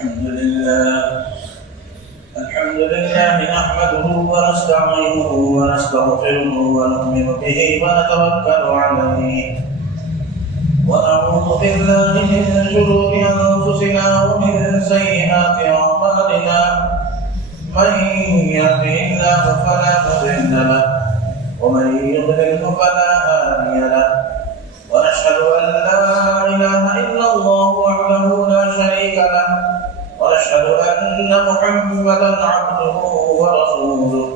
الحمد لله نحمده ونستعينه ونستغفره ونؤمن به ونتوكل عليه ونعوذ بالله من شرور أنفسنا ومن سيئات أعمالنا من يهده الله فلا مضل له ومن يضلل فلا هادي له ونشهد أن لا إله إلا الله وحده لا شريك له ونشهد أن محمدا عبده ورسوله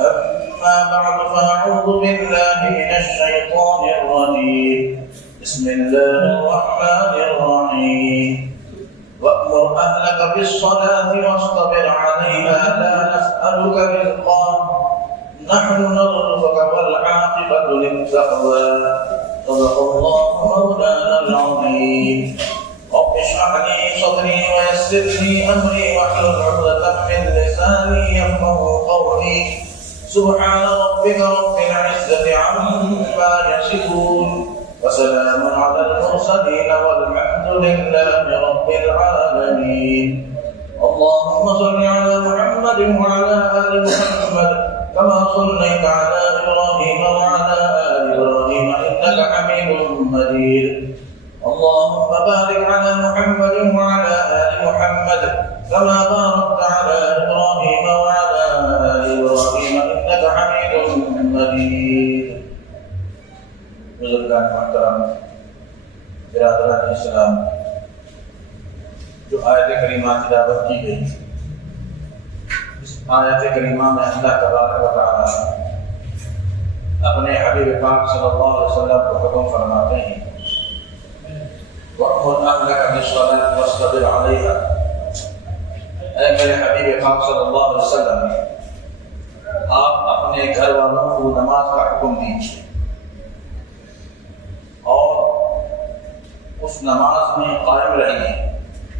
أما بعد فأعوذ بالله من الشيطان الرجيم بسم الله الرحمن الرحيم وأمر أهلك بالصلاة واصطبر عليها لا نسألك رزقا نحن نرزقك والعاقبة للتقوى صدق الله مولانا العظيم رب اشرح لي صدري ويسر لي أمري واحلل عقدة من لساني يفقهوا قولي سبحان ربك رب العزة عما يصفون وسلام على المرسلين والحمد لله رب العالمين اللهم صل على محمد وعلى آل محمد كما صليت على إبراهيم وعلى آل إبراهيم إنك حميد مجيد اللهم بارك على محمد وعلى آل محمد كما باركت على إبراهيم وعلى آل إبراهيم إنك حميد مجيد بزرگان محترم برادران اسلام، جو آیت کریمہ تلاوت کی گئی، اس آیت کریمہ میں اللہ تبارک و تعالی اپنے حبیب پاک صلی اللہ علیہ وسلم کو حکم فرماتے ہیں وَأْمُرْ أَهْلَكَ بِالصَّلَاةِ وَاصْطَبِرْ عَلَيْهَا، اے میرے حبیب پاک صلی اللہ علیہ وسلم، آپ اپنے گھر والوں کو نماز کا حکم دیجیے اور اس نماز میں قائم رہیے،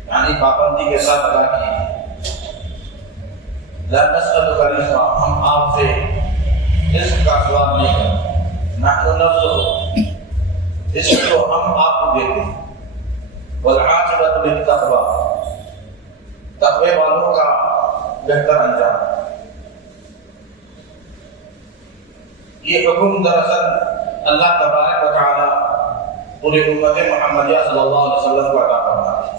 یعنی پابندی کے ساتھ ادا کیجیے۔ لا نسألك رزقا، ہم آپ سے رزق کا سوال نہیں کرتے، نحن نرزقك، رزق کو ہم آپ کو دیتے ہیں، والعاقبۃ للتقوی، تقوی والوں کا بہتر انجام۔ یہ حکم دراصل اللہ تبارک و تعالی پوری امت محمدیہ صلی اللہ علیہ وسلم کو عطا فرماتے ہیں۔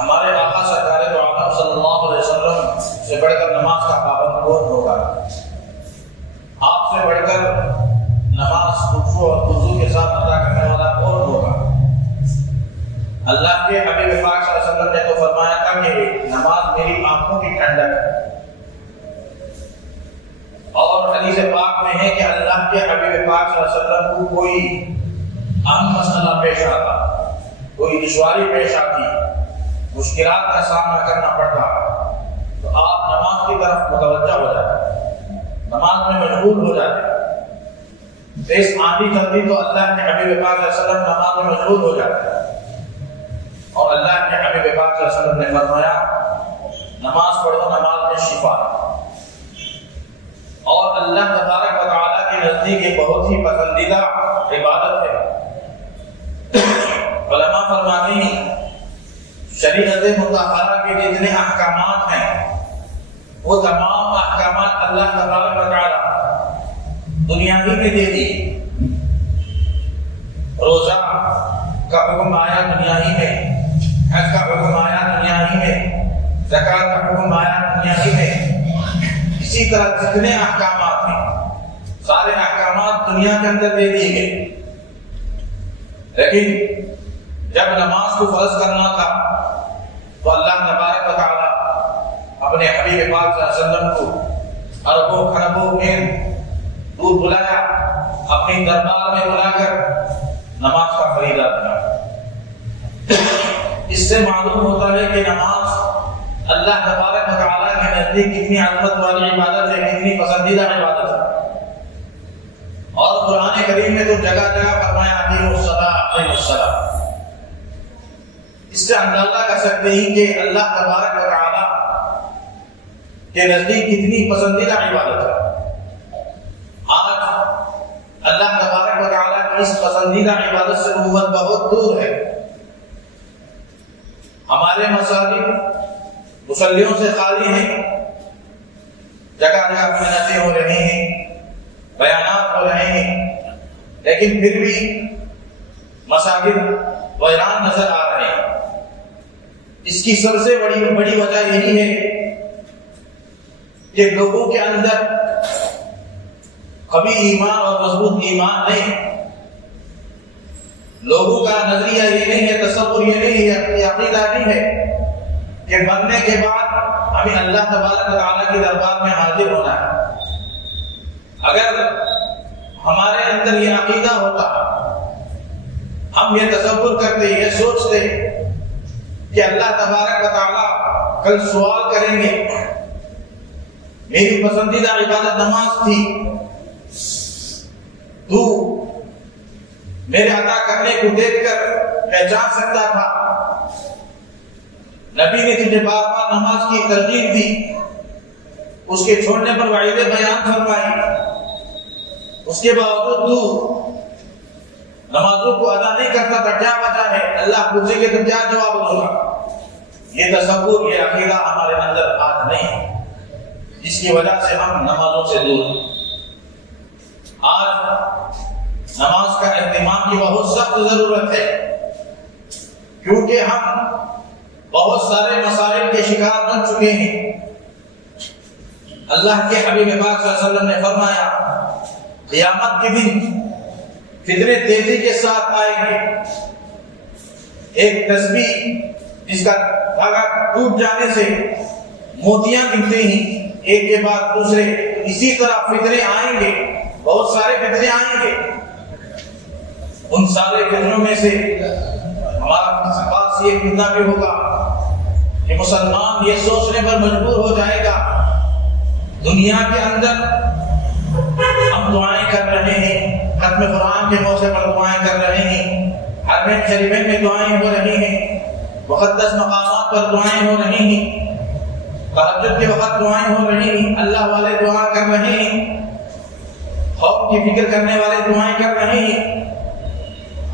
ہمارے آقا سرکار دو عالم صلی اللہ علیہ وسلم سے بڑھ کر نماز کا پابند کون ہوگا؟ آپ سے بڑھ کر نماز خشوع اور خضوع کے ساتھ ادا کرنے والا کون ہوگا؟ اللہ کے حبیب پاک صلی اللہ علیہ وسلم نے تو فرمایا تھا کہ نماز میری آنکھوں کی ٹھنڈک ہے، اور حدیث پاک میں ہے کہ اللہ کے حبیب پاک صلی اللہ علیہ وسلم کو کوئی اہم مسئلہ پیش آتا، کوئی دشواری پیش آتی، مشکلات کا سامنا کرنا پڑتا، تو آپ نماز کی طرف متوجہ ہو جاتے، نماز میں مشغول ہو جاتے۔ تیز آندھی چلتی تو اللہ کے حبیب پاک صلی اللہ علیہ وسلم نماز میں مشغول ہو جاتے، اور اللہ کے حبیب پاک صلی اللہ علیہ وسلم نے فرمایا نماز پڑھو، نماز میں شفا، اور اللہ تبارک و تعالیٰ کے نزدیک یہ بہت ہی پسندیدہ عبادت ہے۔ علماء فرماتے ہیں شریعت مطہرہ کے جتنے احکامات ہیں وہ تمام احکامات اللہ تبارک و تعالیٰ دنیا ہی میں دے دی۔ روزہ کا حکم آیا دنیا ہی میں، حج کا حکم آیا دنیا ہی میں، زکوٰۃ کا حکم آیا دنیا ہی میں، اسی طرح جتنے احکامات ہیں سارے احکامات دنیا کے اندر دے دیے گئے، لیکن جب نماز کو فرض کرنا تھا تو اللہ تبارک و تعالیٰ اپنے حبیب پاک صلی اللہ علیہ وسلم کو اربوں خربوں میل دور بلایا، اپنی دربار میں بلا کر نماز کا فریضہ دیا۔ اس سے معلوم ہوتا ہے کہ نماز اللہ تبارک و تعالیٰ کے نزدیک کتنی عظمت والی عبادت ہے، کتنی پسندیدہ عبادت ہے۔ اور قرآن کریم میں تو جگہ جگہ فرمایا اقیموا الصلاۃ اقیموا الصلاۃ۔ اس سے اندازہ کر سکتے ہیں کہ اللہ تبارک و تعالیٰ کے نزدیک کتنی پسندیدہ عبادت ہے۔ آج اللہ تبارک و تعالیٰ کی اس پسندیدہ عبادت سے امت بہت دور ہے۔ ہمارے مساجد مصلیوں سے خالی ہیں، جگہ جگہ محنتیں ہو رہی ہیں، بیانات ہو رہے ہیں، لیکن پھر بھی مساجد ویران نظر آ رہے ہیں۔ اس کی سب سے بڑی وجہ یہی ہے کہ لوگوں کے اندر کبھی ایمان اور مضبوط ایمان نہیں، لوگوں کا نظریہ یہ نہیں ہے، تصور یہ نہیں ہے، عقیدہ نہیں ہے کہ مرنے کے بعد ہمیں اللہ تبارک و تعالیٰ کے دربار میں حاضر ہونا ہے۔ اگر ہمارے اندر یہ عقیدہ ہوتا، ہم یہ تصور کرتے، یہ سوچتے کہ اللہ تبارک و تعالیٰ کل سوال کریں گے، میری پسندیدہ عبادت نماز تھی، تو میرے ادا کرنے کو دیکھ کر پہچان سکتا تھا، نبی نے تجھے بار بار نماز کی ترغیب دی، اس کے چھوڑنے پر وعیدیں بیان فرمائی، اس کے باوجود تو نمازوں کو ادا نہیں کرتا تھا، کیا وجہ ہے؟ اللہ پوچھیں گے تو کیا جواب دو گا؟ یہ تصور، یہ عقیدہ ہمارے اندر آج نہیں ہے، جس کی وجہ سے ہم نمازوں سے دور ہیں۔ آج نماز کا اہتمام کی بہت سخت ضرورت ہے، کیونکہ ہم بہت سارے مسائل کے شکار بن چکے ہیں۔ اللہ کے حبیب پاک صلی اللہ علیہ وسلم نے فرمایا، قیامت کے دن فتنے تیزی کے ساتھ آئیں گے، ایک تسبیح جس کا دھاگا ٹوٹ جانے سے موتیاں گرتے ہیں ایک کے بعد دوسرے، اسی طرح فتنے آئیں گے، بہت سارے فتنے آئیں گے۔ ان سارے فتنوں میں سے ہمارا پاس یہ فتنہ بھی ہوگا کہ مسلمان یہ سوچنے پر مجبور ہو جائے گا، دنیا کے اندر ہم دعائیں کر رہے ہیں، ختم قرآن کے موقع پر دعائیں کر رہے ہیں، حرمین شریفین میں دعائیں ہو رہی ہیں، مقدس مقامات پر دعائیں ہو رہی ہیں، تہجد کے وقت دعائیں ہو رہی ہیں، اللہ والے دعا کر رہے ہیں، خوف کی فکر کرنے والے دعائیں کر رہے ہیں۔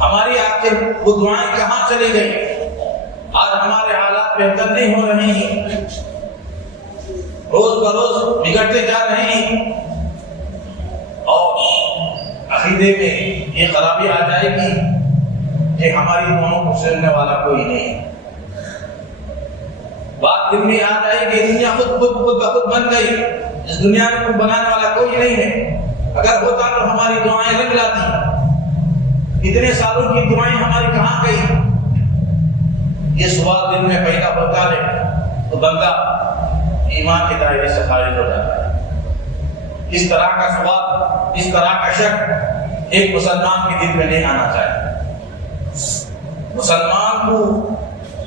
ہماری آخر وہ دعائیں کہاں چلی گئی؟ آج ہمارے حالات بہتر نہیں ہو رہے ہیں، روز بروز بگڑتے جا رہے ہیں، اور عقیدے میں یہ خرابی آ جائے گی کہ ہماری دعاؤں کو سننے والا کوئی نہیں ہے۔ بات دل میں آ جائے گی، دنیا خود بخود بن گئی، اس دنیا میں خود بنانے والا کوئی نہیں ہے۔ اگر ہوتا تو ہماری دعائیں رنگ لاتی، اتنے سالوں کی دعائیں ہماری کہاں گئی؟ یہ سوال دل میں پیدا ہوتا ہے تو بندہ ایمان کے دائرے سے خارج ہو جاتا ہے۔ اس طرح کا سوال، اس طرح کا شک ایک مسلمان کے دل میں نہیں آنا چاہیے۔ مسلمان کو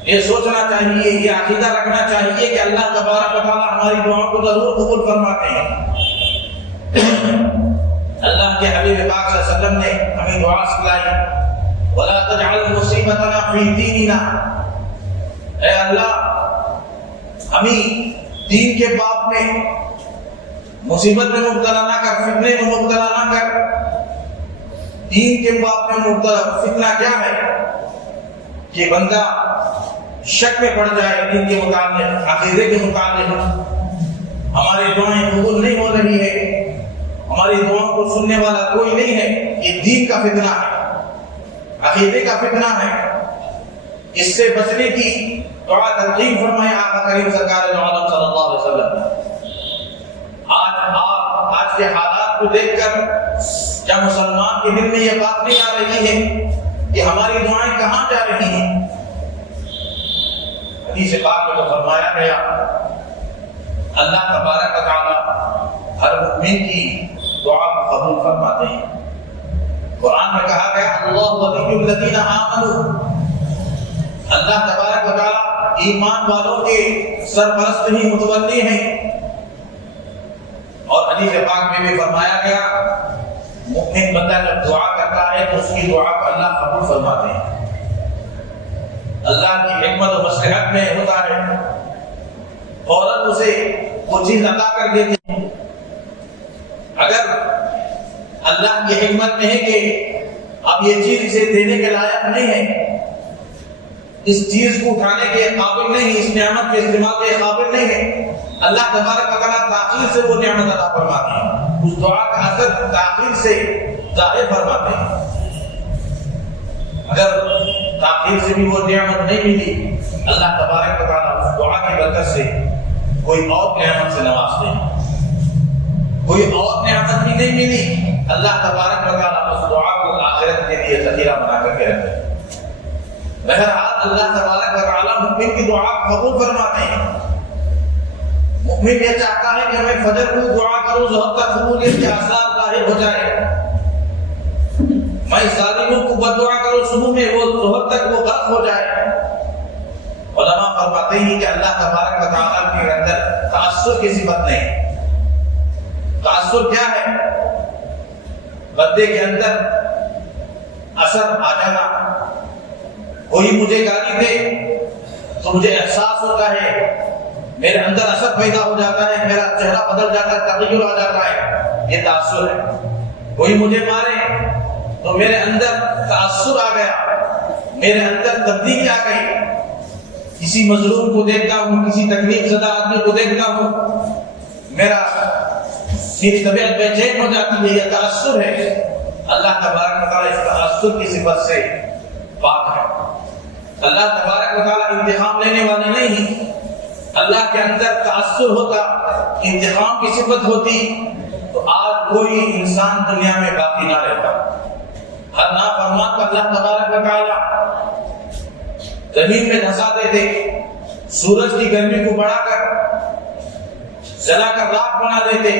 یہ سوچنا چاہیے، یہ عقیدہ رکھنا چاہیے کہ اللہ تبارک و تعالیٰ ہماری دعاؤں کو ضرور قبول فرماتے ہیں۔ اللہ کے حبیب پاک صلی اللہ علیہ وسلم نے ہمیں دعا سکھلائی، وَلَا تَجْعَلْ مُصِيبَتَنَا فِي دِينِنَا، اے اللہ ہمیں دین کے باب میں مصیبت میں مبتلا نہ کر، فتنے میں مبتلا نہ کر۔ دین کے باب میں مبتلا، فتنہ کیا ہے؟ کہ بندہ شک میں پڑ جائے دین کے متعلق، عقیدے کے متعلق، ہماری دعائیں قبول نہیں ہو رہی ہے، ہماری دعاؤں کو سننے والا کوئی نہیں ہے، یہ دین کا فتنہ ہے، عقیدے کا فتنہ ہے۔ اس سے بچنے کی دعا تلقین فرمائے آقا کریم سرکار دو عالم صلی اللہ علیہ وسلم۔ آج کے حالات کو دیکھ کر کیا مسلمان کے دل میں یہ بات نہیں آ رہی ہے کہ ہماری دعائیں کہاں جا رہی ہیں؟ حدیث پاک میں تو فرمایا گیا، اللہ تبارک و تعالی ہر مومن کی دعا کو قبول فرماتے ہیں۔ قرآن میں کہا گیا، اللہ ولی الذین آمنوا، اللہ تبارک و تعالی ایمان والوں کے سرپرست ہی متولی ہیں۔ اور حدیث پاک میں بھی فرمایا گیا، مومن بندہ جب دعا کرتا ہے تو اس کی دعا کو اللہ قبول فرماتے ہیں۔ اللہ کی حکمت و مصلحت میں ہوتا ہے، فوراً اسے وہ چیز عطا کر دیتے ہیں۔ اگر اللہ کی حکمت میں ہے کہ اب یہ چیز اسے دینے کے لائق نہیں ہے، اس چیز کو اٹھانے کے قابل نہیں، اس نعمت کے استعمال کے قابل نہیں ہے، اللہ تبارک و تعالیٰ تاخیر سے وہ نعمت عطا فرماتے ہیں، اس دعا کا اثر تاخیر سے ظاہر فرماتے ہیں۔ اگر تاخیر سے بھی وہ نعمت نہیں ملی، اللہ تبارک و تعالیٰ اس دعا کی برکت سے کوئی اور نعمت سے نوازتے ہیں، کوئی اور نعمت بھی نہیں ملی، اللہ تبارک و تعالیٰ اس دعا کو آخرت کے لیے ذخیرہ بنا کر کے رکھتے ہیں۔ بہرحال اللہ تبارک و تعالیٰ مؤمن کی دعا قبول فرماتے ہیں۔ مؤمن یہ چاہتا ہے کہ میں فجر کو دعا کروں، ظہر تک قبولیت کے آثار ظاہر ہو جائے، میں ظالموں کو بددعا کروں صبح میں، وہ ظہر تک وہ غرق ہو جائے۔ علماء فرماتے ہیں کہ اللہ تبارک و تعالیٰ کے اندر تعصب کی صفت نہیں۔ تعصب کیا ہے؟ بندے کے اندر اثر آ جانا، کوئی مجھے گالی دے تو مجھے احساس ہوتا ہے، میرے اندر اثر پیدا ہو جاتا ہے، میرا چہرہ بدل جاتا ہے، تغیر آ جاتا ہے، یہ تعصب ہے۔ کوئی مجھے مارے تو میرے اندر تعصب آ گیا، میرے اندر تبدیلی آ گئی، کسی مظلوم کو دیکھتا ہوں، کسی تکلیف زدہ آدمی کو دیکھتا ہوں، میری طبیعت بے چین ہو جاتی ہے، یہ تعصب ہے۔ اللہ تبارک و تعالیٰ اس تعصب کی صفت سے پاک ہے۔ اللہ تبارک و تعالیٰ انتقام لینے والے نہیں، اللہ کے اندر تعصب ہوتا، انتقام کی صفت ہوتی تو آج کوئی انسان دنیا میں باقی نہ رہتا۔ ہر نافرمان کو اللہ تبارک و تعالیٰ زمین میں دھسا دیتے، سورج کی گرمی کو بڑھا کر جلا کر راکھ بنا دیتے۔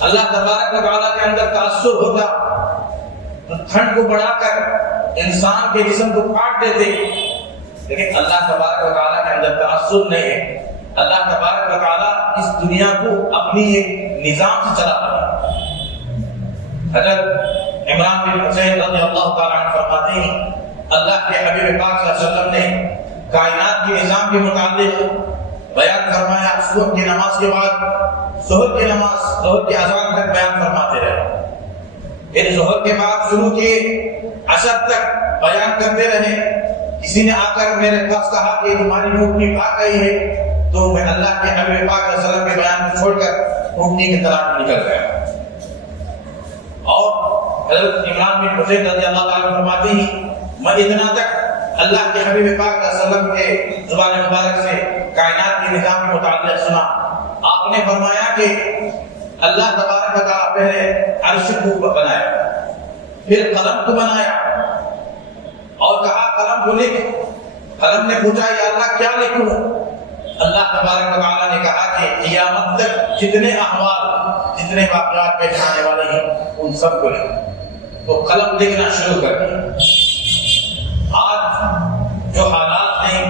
اللہ تبارک و تعالیٰ کے اندر تعصب ہوتا تو ٹھنڈ کو بڑھا کر انسان کے جسم کو کاٹ دیتے، لیکن اللہ تبارک و تعالیٰ کے اندر تعصب نہیں ہے۔ اللہ تبارک و تعالیٰ اس دنیا کو اپنی ایک نظام سے چلا رہا ہے۔ حضرت عمران بن حسین رضی اللہ تعالیٰ عنہ فرماتے ہیں اللہ کے حبیب پاک صلی اللہ علیہ وسلم نے کائنات کے نظام کے متعلق بیان فرمایا، صبح کی نماز کے بعد ظہر کی نماز، ظہر کی اذان تک بیان فرماتے رہے، پھر ظہر کے بعد شروع کیے عصر تک بیان کرتے رہے۔ کسی نے آ کر میرے پاس کہا کہ تمہاری اونٹنی بھاگ گئی ہے، تو میں اللہ کے حبیب پاک صلی اللہ علیہ وسلم کے بیان کو چھوڑ کر اونٹنی کی تلاش نکل گیا۔ اور حضرت عمران بن حسین رضی اللہ تعالیٰ فرماتے ہیں میں اتنا تک اللہ کے حبیب پاک صلی اللہ علیہ وسلم کے زبان مبارک سے کائنات کے نظام کے متعلق سنا۔ آپ نے فرمایا کہ اللہ تبارک و تعالیٰ پہلے عرش کو بنایا، پھر قلم کو بنایا اور کہا قلم کو لکھ۔ قلم نے پوچھا یا اللہ کیا لکھوں؟ اللہ تبارک و تعالیٰ نے کہا کہ قیامت تک جتنے احوال، جتنے واقعات پیش آنے والے ہیں ان سب کو لکھ۔ تو قلم لکھنا شروع کر دیا۔ آج جو حالات ہیں،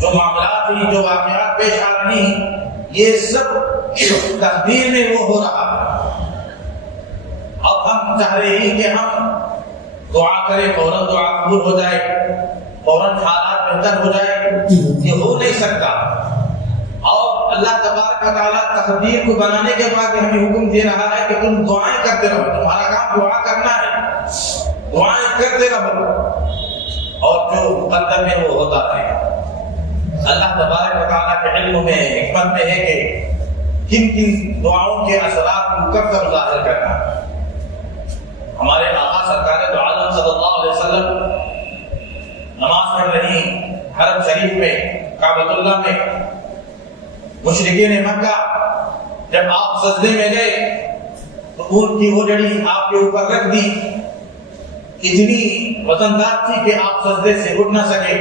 جو معاملات ہیں، جو واقعات پیش آ رہی ہیں، یہ سب تقدیر میں وہ ہو رہا ہے۔ اب ہم چاہ رہے ہیں کہ ہم دعا کریں، فوراً دعا قبول ہو جائے، فوراً حالات بہتر ہو جائے، یہ ہو نہیں سکتا۔ اور اللہ تبارک و تعالیٰ تقدیر کو بنانے کے بعد ہمیں حکم دے رہا ہے کہ تم دعائیں کرتے رہو، تمہارا کام دعا کرنا ہے، دعائیں کرتے رہو، اور جو مقدر ہے وہ ہوتا ہے۔ اللہ تبارک و تعالیٰ کے علم میں، حکمت میں ہے کہ کن کن دعاؤں کے اثرات کو کب کب ظاہر کرنا ہے۔ ہمارے آقا سرکار دو عالم صلی اللہ علیہ وسلم نماز پڑھ رہی حرم شریف میں، کعبۃ اللہ میں، مشرکین مکہ جب آپ سجدے میں گئے تو اونٹ کی وہ جڑی آپ کے اوپر رکھ دی، اتنی وزندار تھی کہ آپ سجدے سے اٹھ نہ سکے۔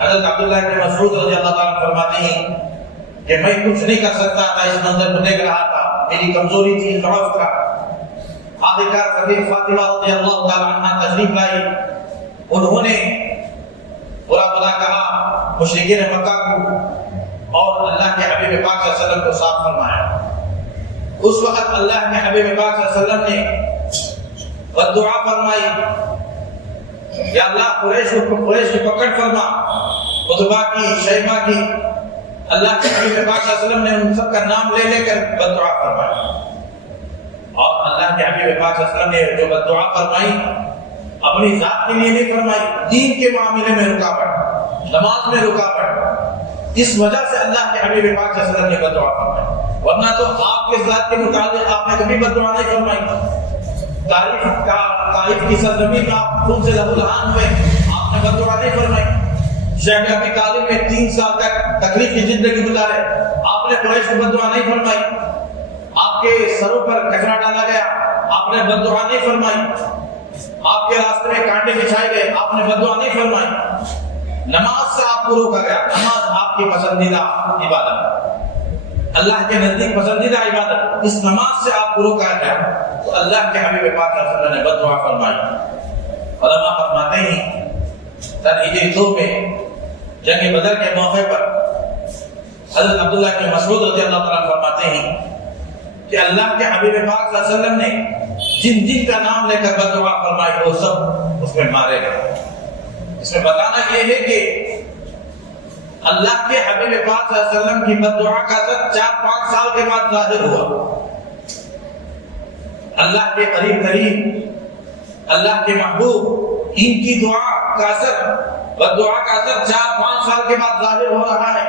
حضرت عبداللہ بن مسعود رضی اللہ تعالیٰ فرماتے ہیں کہ میں کچھ نہیں کر سکتا تھا، اس منظر کو دیکھ رہا تھا، میری کمزوری تھی، ضعف تھا۔ آخرکار خدیجہ فاطمہ رضی اللہ تعالیٰ عنہ تشریف لائی، انہوں نے برا بلا کہا مشرکین مکہ کو اور اللہ کے حبیب پاک صلی اللہ علیہ وسلم کو صاف فرمایا۔ اس وقت اللہ کے حبیب پاک صلی اللہ علیہ وسلم نے بددعا فرمائی، یا اللہ قریش کی پکڑ فرما، عتبہ کی، شیبہ کی۔ اللہ کے حبیب پاک صلی اللہ علیہ وسلم نے ان سب کا نام لے لے کر بددعا فرمائی، اور اللہ کے حبیب پاک صلی اللہ علیہ وسلم نے جو بددعا فرمائی اپنی ذات کے لیے نہیں فرمائی، دین کے معاملے میں رکاوٹ، نماز میں رکاوٹ، اس وجہ سے اللہ کے حبیب پاک صلی اللہ علیہ وسلم نے بد دعا فرمائی، ورنہ تو آپ کے ذات کے متعلق آپ نے کبھی بد دعا نہیں فرمائی۔ طائف کی سرزمین میں آپ خون سے لہولہان ہوئے، آپ نے بد دعا نہیں فرمائی۔ شیخ ابی طالب میں 3 سال تک تکلیف کی زندگی گزارے، آپ نے قریش کو بد دعا نہیں فرمائی۔ آپ کے سروں پر کچرا ڈالا گیا، آپ نے بد دعا نہیں فرمائی۔ آپ کے راستے میں کانٹے بچھائے گئے، آپ نے بد دعا نہیں فرمائی۔ نماز سے آپ کو روکا گیا، نماز آپ کی پسندیدہ عبادت، اللہ کے نزدیک پسندیدہ عبادت، اس نماز سے آپ کو روکا گیا تو اللہ کے حبیب پاک صلی اللہ علیہ وسلم نے بد دعا فرمائی۔ علماء فرماتے ہیں سن ہجری 2 میں جنگ بدر کے موقع پر حضرت عبداللہ بن مسعود رضی اللہ تعالیٰ فرماتے ہیں کہ اللہ کے حبیب پاک صلی اللہ علیہ وسلم نے جن جن کا نام لے کر بد دعا فرمائی وہ سب اس میں مارے گئے۔ اس میں بتانا یہ ہے کہ اللہ کے حبیب پاک صلی اللہ علیہ وسلم کی بد دعا کا اثر 4-5 سال کے بعد ظاہر ہوا۔ اللہ کے قریب قریب اللہ کے محبوب، ان کی دعا کا اثر، بد دعا کا اثر 4-5 سال کے بعد ظاہر ہو رہا ہے۔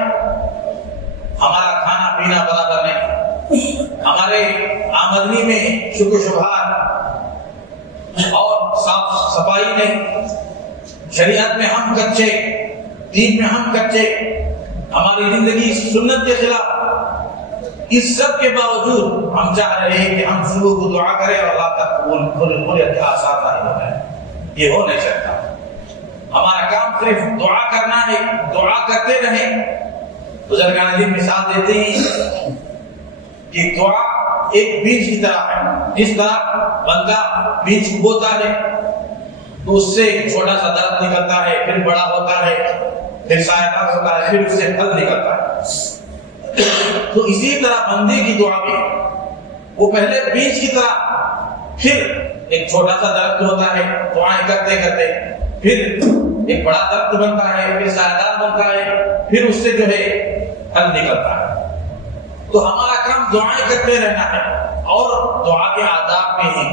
ہمارا کھانا پینا برابر نہیں، ہمارے آمدنی میں شکر شبہات اور صاف صفائی نہیں، شریعت میں ہم کچے، دین میں ہم کچے، ہماری زندگی سنت کے خلاف، اس سب کے باوجود ہم چاہ رہے ہیں کہ ہم صبح کو دعا کریں اور اللہ تک پورے آسان ظاہر ہو جائے۔ یہ ہو نہیں سکتا۔ ہمارا کام صرف دعا کرنا ہے، دعا کرتے رہیں۔ بزرگان دین مثال دیتے ہیں کہ دعا ایک بیج کی طرح ہے، جس طرح بندہ بیج کو بوتا ہے تو اس سے ایک چھوٹا سا درخت نکلتا ہے، پھر بڑا ہوتا ہے، پھر سایہ دار ہوتا ہے، پھر اس سے پھل نکلتا ہے۔ تو اسی طرح بندے کی دعا بھی، وہ پہلے بیج کی طرح، پھر ایک چھوٹا سا درخت ہوتا ہے، دعائیں کرتے کرتے پھر ایک بڑا درخت بنتا ہے، پھر سایہ دار بنتا ہے، پھر اس سے جو ہے پھل نکلتا ہے۔ تو ہمارا کام دعائیں کرتے رہنا ہے اور دعا کے آداب میں ہی،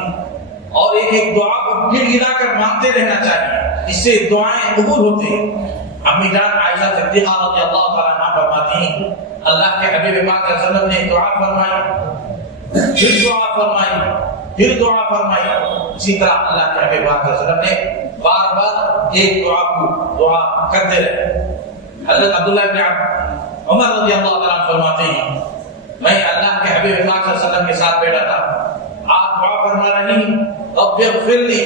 اور ایک ایک دعا کو گر گرا کر مانگتے رہنا چاہیے، اس سے دعائیں قبول ہوتی ہیں۔ امی جان عائشہ صدیقہ رضی اللہ تعالیٰ عنہا فرماتی ہیں اللہ کے حبیب پاک صلی اللہ علیہ وسلم نے دعا فرمائی، پھر دعا فرمائی، پھر دعا فرمائی۔ اسی طرح اللہ کے حبیب پاک صلی اللہ علیہ وسلم نے بار بار ایک دعا کو دعا کرتے رہے۔ حضرت عبداللہ بن عمر رضی اللہ تعالیٰ عنہ فرماتے ہیں میں اللہ کے حبیب پاک صلی اللہ علیہ وسلم کے ساتھ بیٹھا تھا، آپ دعا فرما رہی رب اغفر لی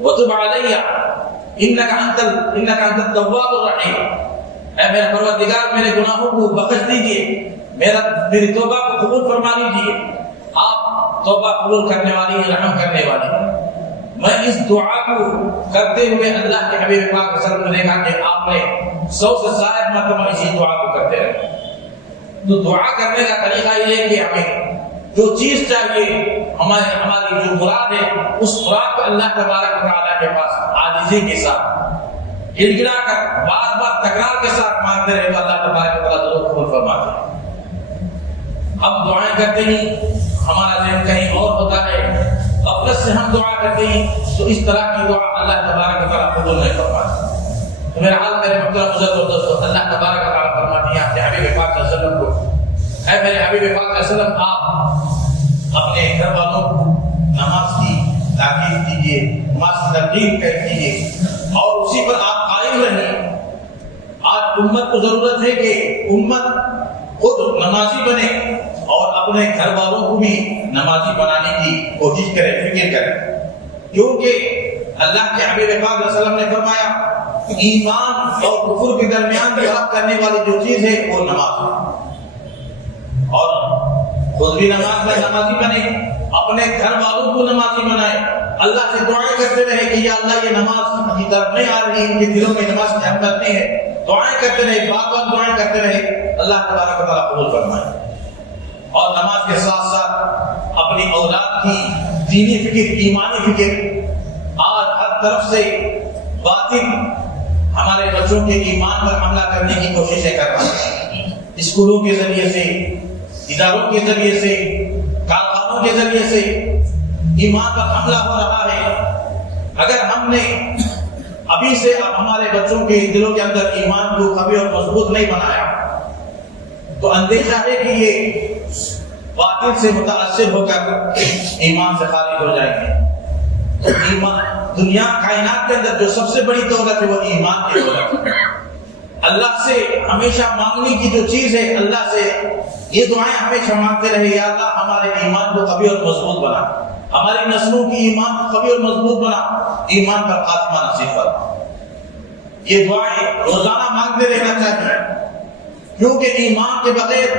وتب علی انک انت التواب الرحیم، اے میرے پروردگار میرے گناہوں کو بخش دیجیے، میری توبہ کو قبول فرما لیجیے، آپ توبہ قبول کرنے والی ہیں، رحم کرنے والی ہیں۔ میں اس دعا کو کرتے ہوئے اللہ کے حبیب پاک صلی اللہ علیہ وسلم نے دیکھا کہ آپ نے 100 سے زائد مرتبہ اسی دعا کو کرتے رہے۔ تو دعا کرنے کا طریقہ یہ ہے کہ ہمیں جو چیز چاہیے، ہماری جو مراد ہے، اس مراد کو اللہ تبارک و تعالیٰ کے پاس عاجزی کے ساتھ گڑ گڑا کر بار بار تکرار کے ساتھ مانگتے رہے تو اللہ تبارک و تعالیٰ ضرور قبول فرماتے ہیں۔ ہم دعائیں کرتے ہیں، ہمارا ذہن کہیں اور ہوتا ہے، غفلت سے ہم دعا کرتے ہیں تو اس طرح کی دعا اللہ تبارک و تعالیٰ قبول نہیں فرماتے۔ تو میرا حال میرے محترم بزرگ اور دوستو، اللہ تبارک و تعالیٰ فرماتی ہیں آپ کے حبیب پاک صلی اللہ علیہ وسلم کو، اے میرے حبیب پاک صلی اللہ علیہ وسلم آپ اپنے گھر والوں کو نماز کی تاکید کیجیے، نماز کی ترغیب کیجیے اور اسی پر آپ قائم رہیں۔ آج امت کو ضرورت ہے کہ امت خود نمازی بنے اور اپنے گھر والوں کو بھی نمازی بنانے کی کوشش کرے، فکر کرے، کیونکہ اللہ کے حبیب پاک صلی اللہ علیہ وسلم نے فرمایا ایمان اور کفر کے درمیان فرق کرنے والی جو چیز ہے وہ نماز ہے، اور خود بھی نماز میں نمازی بنے، اپنے گھر والوں کو نمازی بنائے، اللہ سے دعائیں کرتے رہے کہ یا اللہ یہ نماز کی طرف نہیں آ رہی، ان کے دلوں میں نماز کی اہمیت نہیں ہے، دعائیں کرتے رہے، بار بار دعائیں کرتے رہے، اللہ تبارک و تعالیٰ قبول فرمائے۔ اور نماز کے ساتھ ساتھ اپنی اولاد کی دینی فکر، ایمانی فکر، آج ہر طرف سے باطل ہمارے بچوں کے ایمان پر حملہ کرنے کی کوششیں کر رہا ہے، اسکولوں کے ذریعے سے، اداروں کے ذریعے سے، کارخانوں کے ذریعے سے ایمان پر حملہ ہو رہا ہے۔ اگر ہم نے ابھی سے اب ہمارے بچوں کے دلوں کے اندر ایمان کو قوی اور مضبوط نہیں بنایا تو اندیشہ ہے کہ یہ باطل سے متاثر ہو کر ایمان سے خارج ہو جائیں گے۔ تو ایمان دنیا کائنات کے اندر جو سب سے بڑی دولت ہے وہ ایمان کی دولت ہے۔ اللہ سے ہمیشہ مانگنے کی جو چیز ہے، اللہ سے یہ دعائیں ہمیشہ مانگتے رہے، یا اللہ ہمارے ایمان کو قوی اور مضبوط بنا، ہماری نسلوں کی ایمان کو قوی اور مضبوط بنا، ایمان کا خاتمہ نصیب فرما۔ یہ دعائیں روزانہ مانگتے رہنا چاہیے، کیونکہ ایمان کے بغیر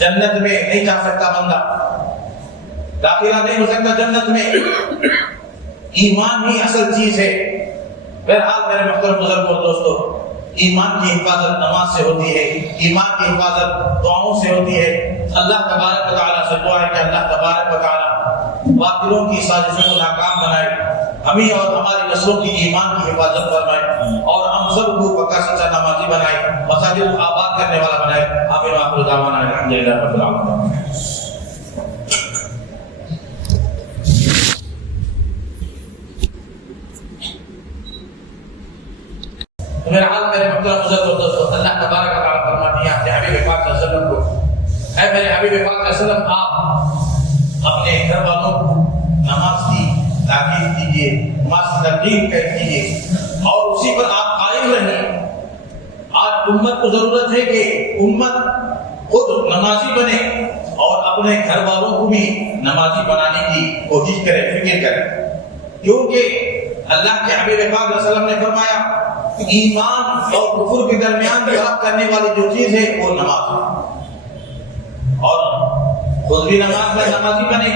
جنت میں نہیں جا سکتا بندہ، داخلہ نہیں ہو سکتا جنت میں۔ ایمان ہی اصل چیز ہے۔ بہرحال میرے محترم بزرگوں اور دوستوں، ایمان کی حفاظت نماز سے ہوتی ہے، ایمان کی حفاظت دعاؤں سے ہوتی ہے۔ اللہ تبارک و تعالیٰ سے دعا ہے کہ اللہ تبارک و تعالیٰ باطلوں کی سازشوں کو ناکام بنائے، ہمیں اور ہماری نسلوں کی ایمان کی حفاظت فرمائے، اور ہم سب کو پکا سچا نمازی بنائے، مساجد کو آباد کرنے والا بنائے۔ آمین وآخر دعوانا الحمدللہ رب العالمین۔ میرے حال میرے محترم بزرگوں دوستوں، اللہ تبارک و تعالیٰ فرماتی ہے اپنے حبیب پاک صلی اللہ علیہ وسلم کو، اے میرے حبیب پاک صلی اللہ علیہ وسلم، آپ اپنے گھر والوں کو نماز کی تاکید کیجیے، نماز کی ترغیب کیجیے، اور اسی پر آپ قائم رہیں۔ آج امت کو ضرورت ہے کہ امت خود نمازی بنے اور اپنے گھر والوں کو بھی نمازی بنانے کی کوشش کرے، فکر کرے، کیونکہ اللہ کے حبیب پاک صلی اللہ علیہ وسلم نے فرمایا ایمان اور کفر کے درمیان فرق کرنے والی جو چیز ہے وہ نماز ہے، اور خود بھی نمازی بنے،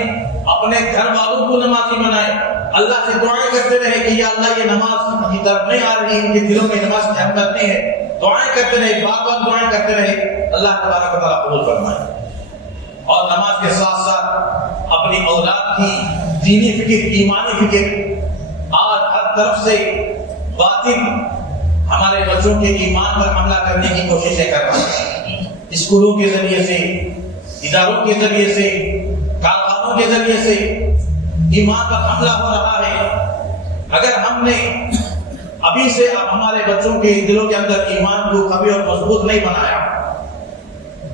اپنے گھر والوں کو نمازی بنائے، اللہ سے دعائیں کرتے رہے کہ یا اللہ یہ نماز کی طرف نہیں آ رہی، ان کے دلوں میں نماز کی اہمیت نہیں ہے، دعائیں کرتے رہے، بار بار دعائیں کرتے رہے، اللہ تبارک و تعالیٰ قبول فرمائے۔ اور نماز کے ساتھ ساتھ اپنی اولاد کی دینی فکر، ایمانی فکر، آج ہر طرف سے باطل ہمارے بچوں کے ایمان پر حملہ کرنے کی کوششیں کر رہا ہے، اسکولوں کے ذریعے سے، اداروں کے ذریعے سے، کارخانوں کے ذریعے سے ایمان پر حملہ ہو رہا ہے۔ اگر ہم نے ابھی سے اب ہمارے بچوں کے دلوں کے اندر ایمان کو قوی اور مضبوط نہیں بنایا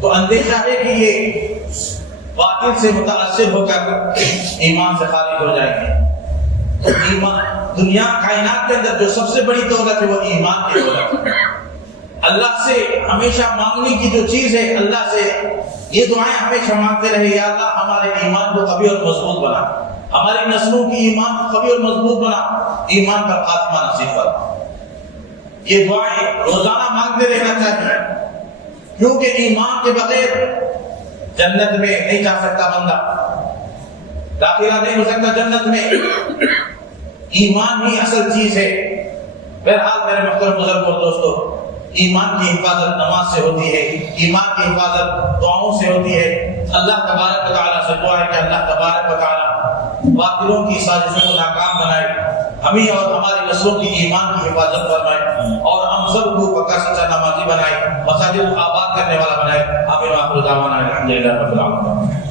تو اندیشہ ہے کہ یہ باطل سے متاثر ہو کر ایمان سے خارج ہو جائیں گے۔ تو ایمان دنیا کائنات کے اندر جو سب سے بڑی دولت ہے وہ ایمان کی دولت ہے۔ اللہ سے ہمیشہ مانگنے کی جو چیز ہے، اللہ سے یہ دعائیں ہمیشہ مانگتے رہے، یا اللہ ہمارے ایمان کو قوی اور مضبوط بنا، ہماری نسلوں کی ایمان کو قوی اور مضبوط بنا، ایمان کا خاتمہ نصیب فرما۔ یہ دعائیں روزانہ مانگتے رہنا چاہیے، کیونکہ ایمان کے بغیر جنت میں نہیں جا سکتا بندہ، داخلہ نہیں ہو سکتا جنت میں۔ ایمان ہی اصل چیز ہے۔ بہرحال میرے محترم بزرگوں اور دوستوں، ایمان کی حفاظت نماز سے ہوتی ہے، ایمان کی حفاظت دعاؤں سے ہوتی ہے۔ اللہ تبارک و تعالیٰ سے دعا ہے کہ اللہ تبارک و تعالیٰ باطلوں کی سازشوں کو ناکام بنائے، ہمیں اور ہماری نسلوں کی ایمان کی حفاظت فرمائے، اور ہم سب کو پکا سچا نمازی بنائے، مساجد کو آباد کرنے والا بنائے۔ آمین وآخر دعوانا الحمدللہ رب العالمین۔